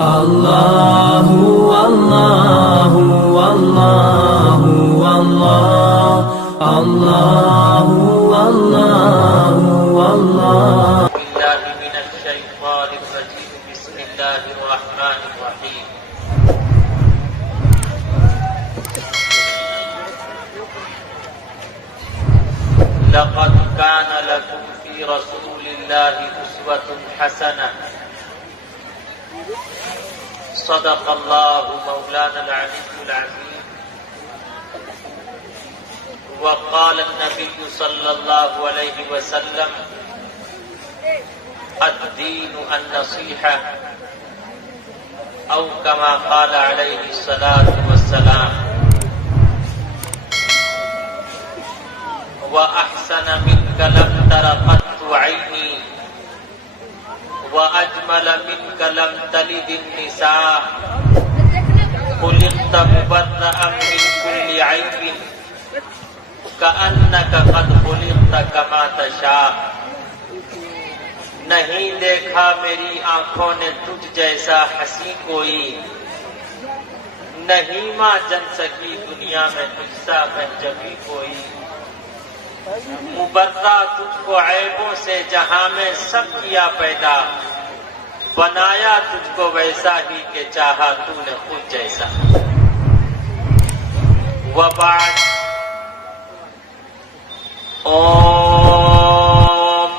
اللہ اللہ اللہ اللہ اللہ اللہ اللہ باللہ من الشیطان الرجیم بسم اللہ الرحمن الرحیم لقد كان لكم في رسول الله أسوة حسنة صدق الله مولانا العلي العظيم وقال النبي صلى الله عليه وسلم الدين النصيحة أو كما قال عليه الصلاة والسلام وأحسن منك لم تر قط عيني وأجمل منك لم تلد النساء خلقت مبرأ من كل عيب كأنك قد خلقت كما تشاء نہیں دیکھا میری آنکھوں نے تجھ جیسا حسین کوئی نہیں ماں جن سکی دنیا میں تجھ سا منجبی کوئی مبرہ تجھ کو عیبوں سے جہاں میں سب کیا پیدا بنایا تجھ کو ویسا ہی کہ چاہا تو نے خود جیسا وبعد اوم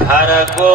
بھرگو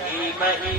دھیمہی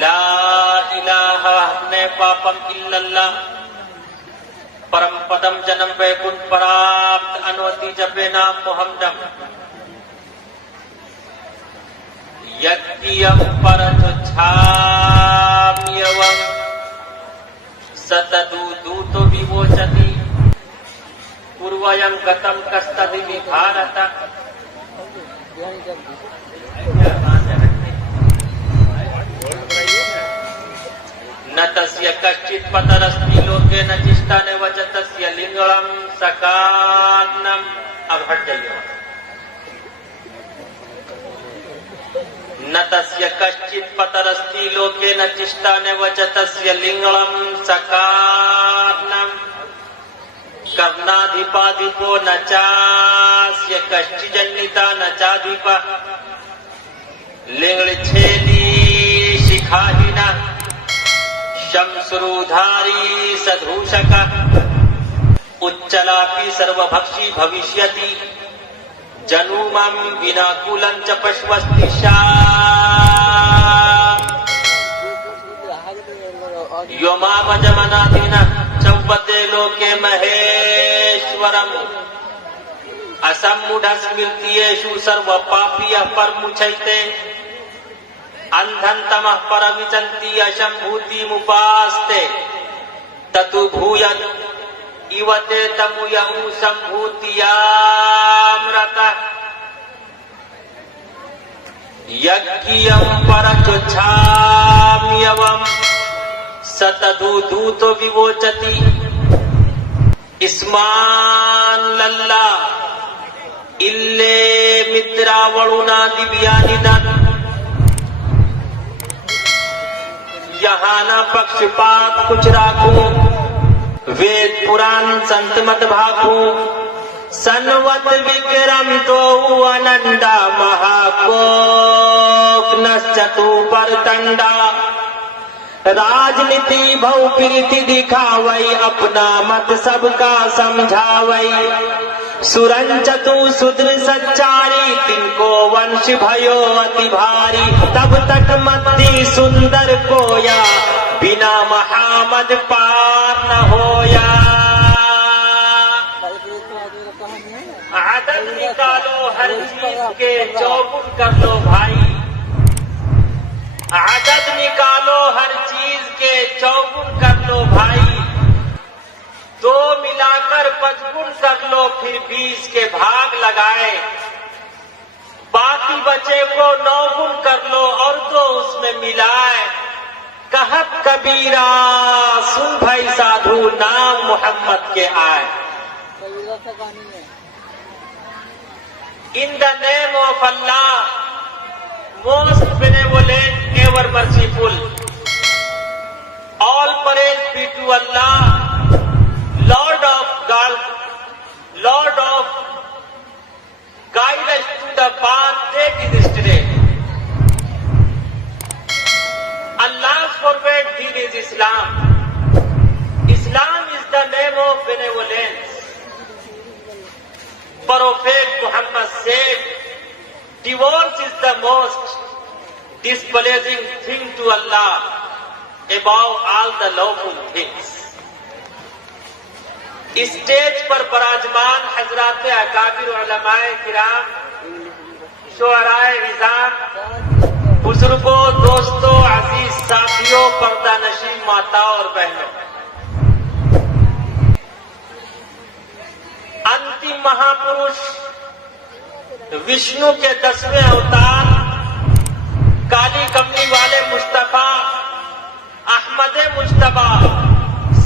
لا الہ نے پاپم الا پرم پدم جنم ویکنٹھ پراپت انوتی جپے نام محمدم یکیم پرچھامیم ستدودوتو ویوچتی پورویم گتم کستدی ویبھارت نہ تسیہ کشچت پترستی لوکے نہ چشتا نے وجہ تسیہ لنگڑم سکانم اب ہٹ جائیے نہ تسیہ کشچت پترستی لوکے نہ چشتا نے وجہ تسیہ لنگڑم سکانم کرنادھیپادھیپو نہ چاسیہ کشچ جنیتا نہ چادھیپا لنگڑ چھیدی شکھاہینا شمسرودھاری سدھوشک اچلاپی سروبھکشی بھوشیتی جنومم وناکولم چ پشوستی شام یومامجمنادینہ چوپتے لوکے مہیشورم اسموڈھسمرتیشو سروپاپیہ پرمچیتے اندھن تمہ پروچنتی اشمبھوتی مپاستے تتو بھویت ایوتے تمویہو سمبھوتیامرتہ یکیم پرچھامیم ستدودوتو ویوچتی اسمان للہ illے متراوڑونا دیویانیدن یہاں نہ پکش پاک کچھ راکھوں وید پران سنت مت بھاکھوں سنوت وکرم تو انندا مہاکوک نشچتو پرتنڈا راجنیتی بھو پریتی دکھاوئی اپنا مت سب کا سمجھاوئی سورنچتو سدر سچاری تن کو ونش بھیو اتی بھاری تب تک متی سندر کویا بنا محمد پار نہ ہویا عدد نکالو ہر چیز کے چوگن کر لو بھائی عدد نکالو ہر چیز کے چوگن کر لو بھائی دو ملا کر پچگن کر لو پھر 20 کے بھاگ لگائے باقی بچے کو 9 گن کر لو اور دو اس میں ملائے. کہت کبیرہ سن بھائی سادھو نام محمد کے آئے. In the name of Allah, most benevolent, ever merciful. All praise be to Allah, Lord of God, Lord of guide us to the path that is straight. Allah's forbid deen is Islam. Islam is the name of benevolence. Prophet Muhammad said, divorce is the most displeasing thing to Allah above all the lawful things. Stage پر براجمان حضرات اکابر علماء کرام، شعراء نظام، بزرگوں، دوستوں، عزیز ساتھیوں، پردہ نشین ماتاؤں اور بہنوں، انتم مہاپروش وشنو کے 10ویں اوتار کالی کملی والے مصطفیٰ احمد مجتبیٰ،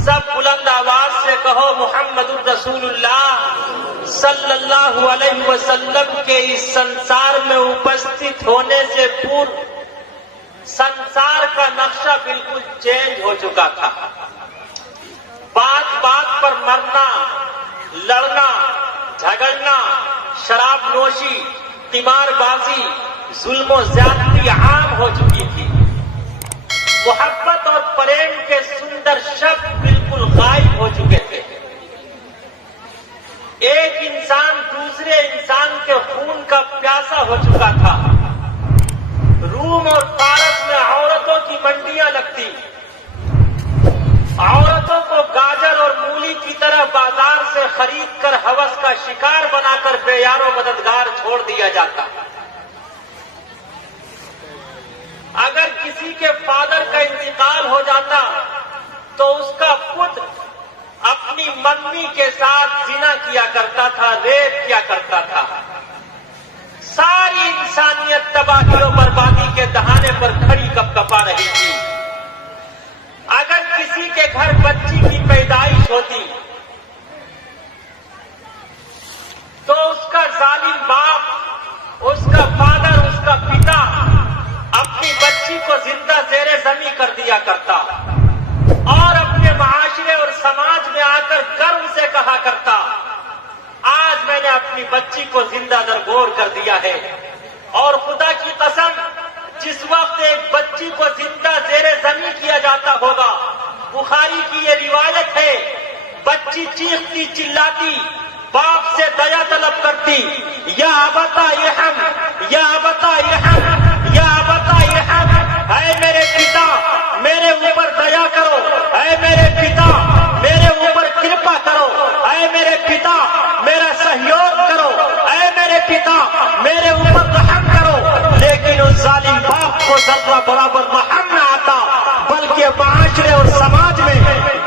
سب بلند آواز سے کہو محمد الرسول اللہ صلی اللہ علیہ وسلم کے اس سنسار میں اپستھت ہونے سے پورو سنسار کا نقشہ بالکل چینج ہو چکا تھا. بات بات پر مرنا، لڑنا، جھگڑنا، شراب نوشی، قمار بازی، ظلم و زیادتی عام ہو چکی تھی. محبت اور پریم کے سندر شبد بالکل غائب ہو چکے تھے. ایک انسان دوسرے انسان کے خون کا پیاسا ہو چکا تھا. روم اور فارس میں عورتوں کی منڈیاں لگتی، عورتوں کو گاجر اور مولی کی طرح بازار سے خرید کر ہوس کا شکار بنا کر بے یار و مددگار چھوڑ دیا جاتا. اگر کسی کے فادر کا انتقال ہو جاتا تو اس کا خود اپنی ممی کے ساتھ زنا کیا کرتا تھا، ریپ کیا کرتا تھا. ساری انسانیت تباہی و بربادی کے دہانے پر کھڑی کپ کپا رہی تھی. اگر کسی کے گھر بچی کی پیدائش ہوتی تو اس کا ظالم باپ، اس کا فادر، اس کا پتا اپنی بچی کو زندہ زیر زمین کر دیا کرتا اور اپنے معاشرے اور سماج میں آ کر گرو سے کہا کرتا، آج میں نے اپنی بچی کو زندہ درگور کر دیا ہے. اور خدا کی قسم، جس وقت ایک بچی کو زندہ زیر زمین کیا جاتا ہوگا، بخاری کی یہ روایت ہے، بچی چیختی چلاتی باپ سے دیا طلب کرتی، یا ابتا ارحم، یا ابتا ارحم، یا ابتا ارحم، اے میرے پتا میرے اوپر دیا کرو، اے میرے پتا میرے اوپر کرپا کرو، اے میرے پتا میرا سہیوگ کرو، اے میرے پتا میرے اوپر رحم کرو. لیکن اس ظالم باپ کو ذرہ برابر رحم نہ آتا، بلکہ معاشرے اور سماج میں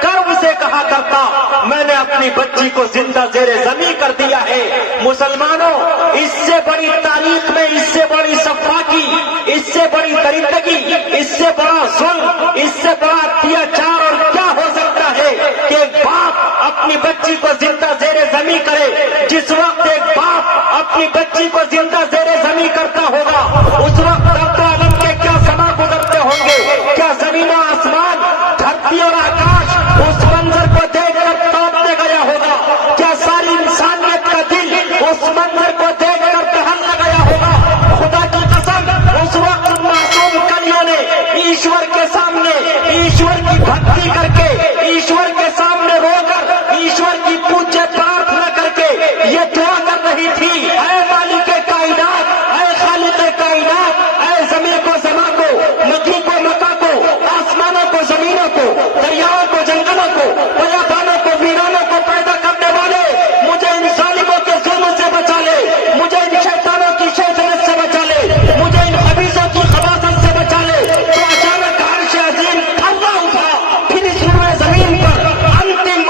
گرو سے کہا کرتا، میں نے اپنی بچی کو زندہ زیر زمین کر دیا ہے. مسلمانوں، اس سے بڑی تاریخ میں، اس سے بڑی سفاکی، اس سے بڑی درندگی، اس سے بڑا ظلم، اس سے بڑا اتیاچار اور کیا ہو سکتا ہے کہ ایک باپ اپنی بچی کو زندہ زیر زمین کرے. جس وقت ایک باپ اپنی بچی کو زندہ زیر زمین کرتا ہوگا، اس وقت رب عالم کے کیا سما گزرتے ہوں گے، کیا زمین و آسمان، دھرتی اور آکاش اس منظر کو دیکھ کر توڑتے گیا ہوگا، کیا ساری انسانیت کا دل اس منظر کو دیکھ کر ٹہلنے گیا ہوگا. خدا کی قسم، اس وقت معصوم کلیوں نے ایشور کے سامنے ایشور کی بھکتی کر کے، ایشور کے سامنے رو کر، ایشور کی پوجا پرارتھنا کر کے یہ دعا کر رہی تھی، اے مالک کائنات، اے خالق کائنات، اے زمین کو زماں کو، مکی کو مکہ کو، آسمانوں کو زمینوں کو، دریاؤں کو جنگلوں کو، بیابانوں کو ویرانوں کو پیدا کرنے والے، مجھے ان ظالموں کے ظلم سے بچا لے، مجھے ان شیطانوں کی شیطنت سے بچا لے، مجھے ان خبیثوں کی خباثت سے بچا لے. تو اچانک عرش عظیم تھرا اٹھا، پھر اس روئے زمین پر انتم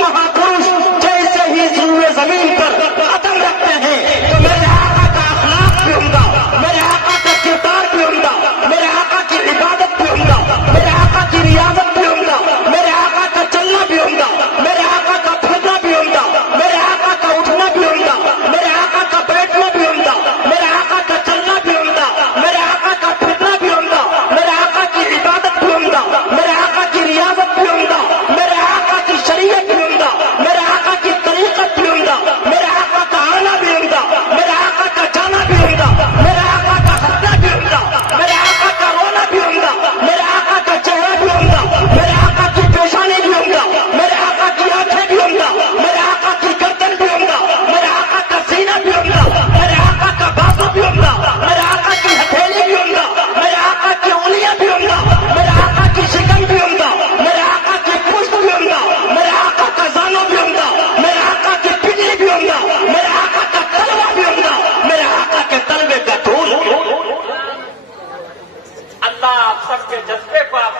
مہاپروش جیسے ہی روئے زمین پر قدم رکھتے ہیں تو میرے آقا کا اخلاق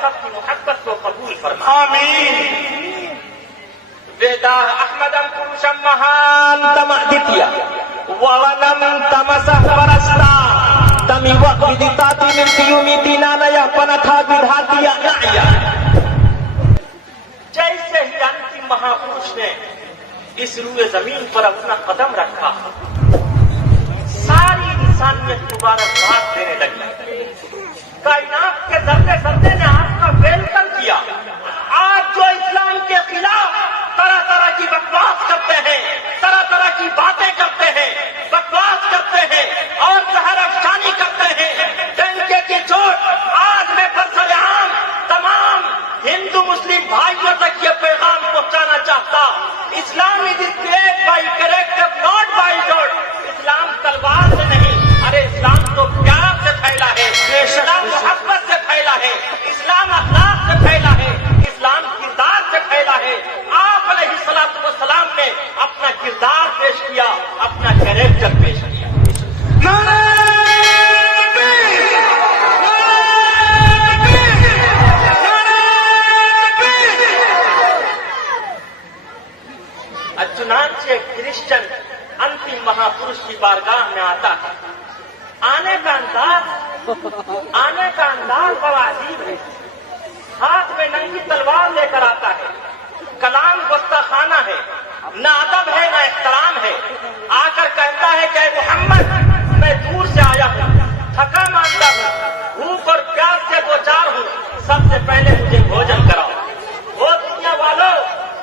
سب کی محبت کو قبول فرما آمین ویدا احمدم پروشم مہانتم ادتیہ وونم تمسہ پرستا تمیو ودتاتی ملتیومی دینانیا پنتھا گدھاتیا نعیا جیسے ہی انتم مہاپروش نے اس روئے زمین پر اپنا قدم رکھا ساری انسانیت مبارکباد دینے لگی کائنات کے ذرے ذرے نے آپ کا ویلکم کیا آج جو اسلام کے خلاف طرح طرح کی بکواس کرتے ہیں طرح طرح کی باتیں کرتے ہیں بکواس کرتے ہیں اور زہر افشانی کرتے ہیں ڈنکے کی چوٹ آج میں برسر عام تمام ہندو مسلم بھائیوں تک یہ پیغام پہنچانا چاہتا Islam is great by character not by ڈاٹ اسلام تلوار سے نہیں ارے اسلام تو پیار سے پھیلا ہے اسلام محبت سے پھیلا ہے اسلام اخلاق سے پھیلا ہے اسلام کردار سے پھیلا ہے آپ علیہ الصلوۃ والسلام نے اپنا کردار پیش کیا اپنا کریکٹر پیش کیا چنانچہ کرسچن انتم مہاپروش کی بارگاہ میں آتا ہے آنے کا انداز بڑا عجیب ہے ہاتھ میں ننگی تلوار لے کر آتا ہے کلام گستاخانہ ہے نہ ادب ہے نہ احترام ہے آ کر کہتا ہے کہ اے محمد میں دور سے آیا ہوں تھکا مانتا ہوں بھوک اور پیاس سے دو چار ہوں سب سے پہلے مجھے بھوجن کراؤ وہ دنیا والوں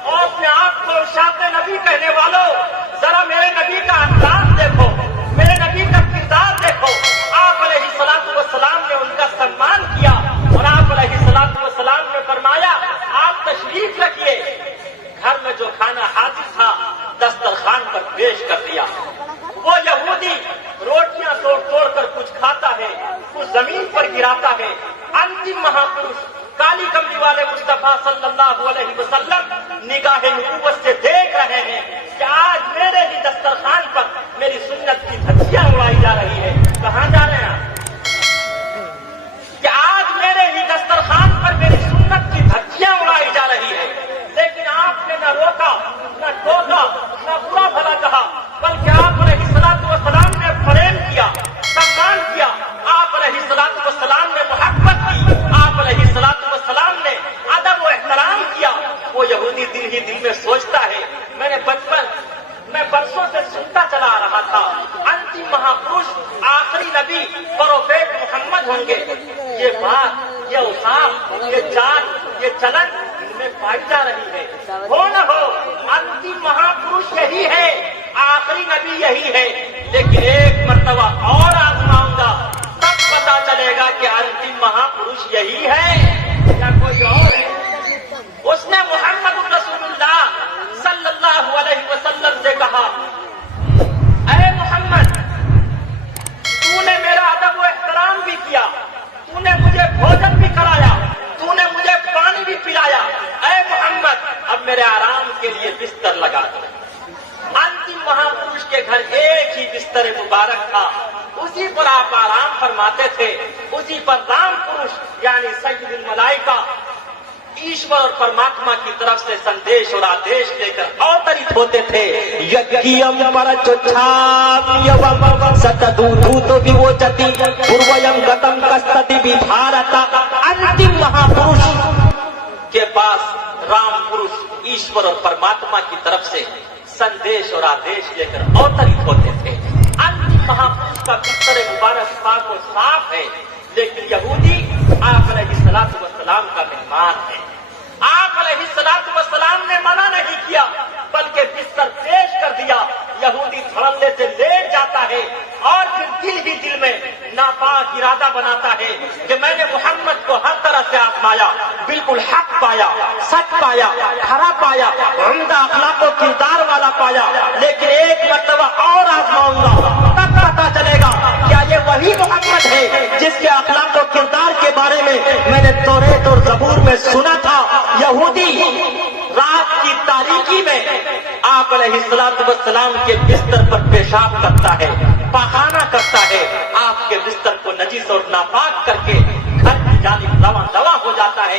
اور اپنے آپ کو شاط نبی کہنے والوں ذرا میرے نبی کا انداز دیکھو میرے نبی کا کردار دیکھو آپ علیہ الصلوۃ والسلام نے ان کا سمان کیا اور آپ علیہ الصلوۃ والسلام نے فرمایا آپ تشریف رکھیے گھر میں جو کھانا حاضر تھا دسترخوان پر پیش کر دیا وہ یہودی روٹیاں توڑ توڑ کر کچھ کھاتا ہے کچھ زمین پر گراتا ہے انتم مہاپروش کالی کملی والے مصطفیٰ صلی اللہ علیہ وسلم نگاہ نبوت سے دیکھ رہے ہیں کہ آج میرے ہی دسترخوان پر میری سنت کی دھجیاں اڑائی جا رہی ہے کہاں جا رہے ہیں کہ آج میرے ہی دسترخوان پر میری سنت کی دھجیاں اڑائی جا رہی ہے لیکن آپ نے نہ روکا نہ ٹوکا نہ برا بھلا کہا بلکہ آپ علیہ الصلوۃ والسلام نے فریم کیا سمان کیا آپ علیہ الصلوۃ والسلام نے محبت کی آپ علیہ الصلوۃ والسلام نے ادب و احترام کیا وہ یہودی دل ہی دل میں سوچتا ہے میں برسوں سے سنتا چلا آ رہا تھا انتم مہاپروش آخری نبی پروفیٹ محمد ہوں گے یہ بات یہ اوصاف یہ چال یہ چلن ان میں پائی جا رہی ہے ہو نہ ہو انتم مہاپروش یہی ہے آخری نبی یہی ہے لیکن ایک مرتبہ اور آزماؤں گا تب پتا چلے گا کہ انتم مہاپروش یہی ہے یا کوئی اور ہے اس نے محمد رسول اللہ صلی اللہ علیہ وسلم سے کہا اے محمد تو نے میرا ادب و احترام بھی کیا تو نے مجھے بھوجن بھی کرایا تو نے مجھے پانی بھی پلایا اے محمد اب میرے آرام کے لیے بستر لگا دو انتم مہاپروش کے گھر ایک ہی بستر مبارک تھا اسی پر آپ آرام فرماتے تھے اسی پر رام پروش یعنی سید الملائکہ ایشور اور پرماتما کی طرف سے سندیش اور آدیش لے کر اوترت ہوتے تھے یکیم پرچوچھام یوم ستدودوت ویوچتی پرویم گتم کستتی بیدھارتا انتم مہاپروش کے پاس رام پروش ایشور اور پرماتما کی طرف سے سندیش اور آدیش لے کر اوترت ہوتے تھے انتم مہاپروش کا بستر مبارک پاک و صاف ہے لیکن یہودی آپ علیہ الصلوۃ والسلام کا مہمان ہے آپ علیہ الصلوۃ والسلام نے منع نہیں کیا بلکہ بستر پیش کر دیا یہودی دھڑلے سے لیٹ جاتا ہے اور پھر دل ہی دل میں ناپاک ارادہ بناتا ہے کہ میں نے محمد کو ہر طرح سے آزمایا بالکل حق پایا سچ پایا کھرا پایا عمدہ اخلاق و کردار والا پایا لیکن ایک مرتبہ اور آزماؤں گا تب پتا چلے گا کیا یہ وہی محمد ہے جس کے اخلاق و کردار کے بارے میں نے توریت اور زبور میں سنا تھا یہودی رات کی تاریکی میں آپ علیہ الصلوۃ والسلام کے بستر پر پیشاب کرتا ہے پاخانہ کرتا ہے آپ کے بستر کو نجس اور ناپاک کر کے گھر کی جانب رواں دوا ہو جاتا ہے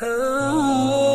Oh